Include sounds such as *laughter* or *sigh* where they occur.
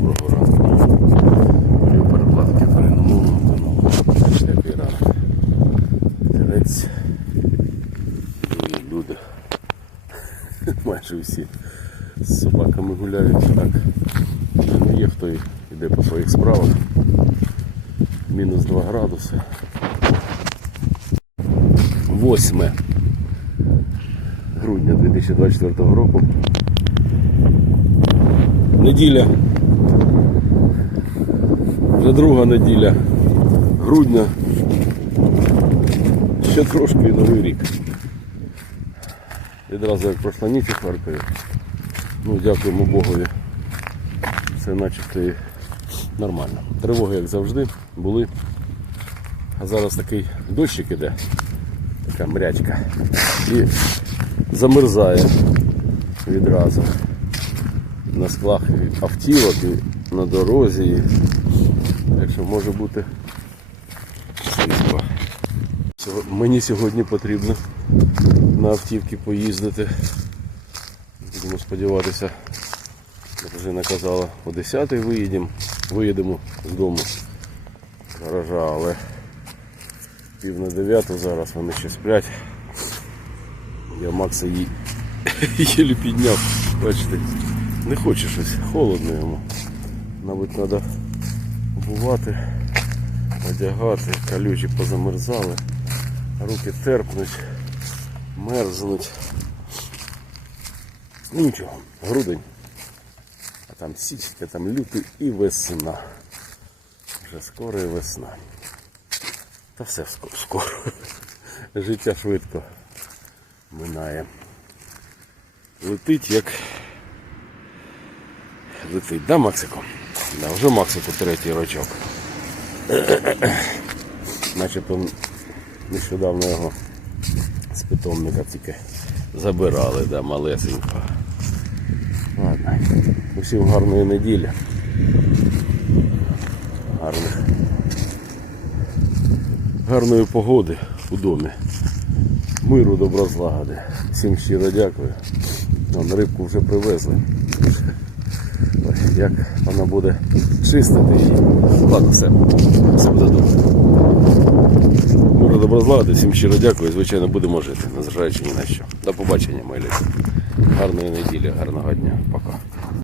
Доброго ранку. Маю перекладки перенумову, тому який ранок. Терець. Люди. *laughs* Майже всі з собаками гуляють. Так. Ну, Є хто йде по своїх справах. Мінус 2 градуси. 8 грудня 2024 року. Неділя. Вже друга неділя грудня. Ще трошки новий рік. Відразу як пройшла ніч у Харкові. Ну, дякуємо Богові. Все начебто і нормально. Тривоги, як завжди, були. А зараз такий дощик іде, така мрячка. І замерзає відразу на склах автівок і на дорозі. Так що може бути слизько. Мені сьогодні потрібно на автівки поїздити. Будемо сподіватися, як вже наказала, о 10 виїдемо, виїдемо з дому з гаража, але пів на 9 зараз вони ще сплять. Я Макса її їлі *laughs* підняв. Бачите, не хоче щось, холодно йому. Мабуть, треба обувати, одягати, калючі позамерзали, руки терпнуть, мерзнуть. Ну нічого, грудень. А там січка, там лютий і весна. Вже скоро і весна. Та все скоро. *laughs* Життя швидко минає. Летить як. Летить, да, Максику? Да, вже Максику третій рочок. *coughs* Начебто нещодавно його з питомника тільки забирали, да, малесенько. Ладно. Усім гарної неділі. Гарних. Гарної погоди у домі. Миру, добра злагоди. Всім щиро дякую. Вон, рибку вже привезли. Як вона буде чистити. Ладно, все. Все буде добре. Мура добра злагоди. Всім щиро дякую. Звичайно, будемо жити, незважаючи ні на що. До побачення, мої люди. Гарної неділі, гарного дня. Пока.